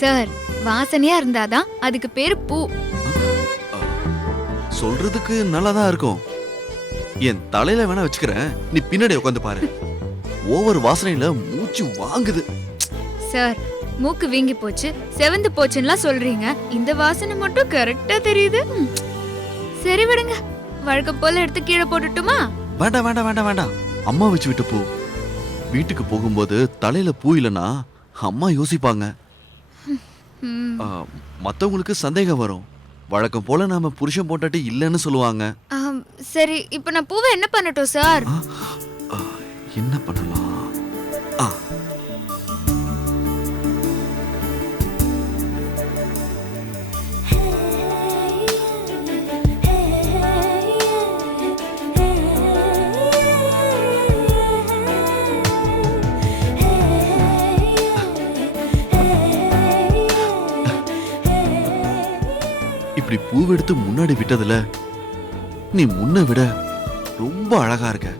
Sir, வாசனையா இருந்தாதான் அதுக்கு பேரு பூ. சொல்றதுக்கு நல்லாதான் இருக்கும். என் தலையில வேணா வச்சுக்கிறேன், நீ பின்னாடி உட்காந்து பாரு. ஓவர் வாசனையில மூச்சு வாங்குது. சார், மூக்கு வீங்கி போச்சு, செவந்து போச்சுன்னுலாம் சொல்றீங்க. இந்த வாசனை மட்டும் கரெக்டா தெரியுது. சரி விடுங்க, வழக்கம் போல எடுத்து கீழே போட்டுட்டுமா? வேண்டாம் வேண்டாம் வேண்டாம் வேண்டாம், அம்மா வச்சு விட்டு போ. வீட்டுக்கு போகும்போது தலையில பூ இல்லைன்னா அம்மா யோசிப்பாங்க. மத்தவங்களுக்கு சந்தேகம் வரும். வழக்கம் போல நாம புருஷன் போட்டாட்டி இல்லைன்னு சொல்லுவாங்க. சரி, இப்ப நான் பூவை என்ன பண்ணட்டும் சார்? என்ன பண்ணலாம்? இப்படி பூவெடுத்து முன்னாடி விட்டதுல நீ முன்ன விட ரொம்ப அழகா இருக்க.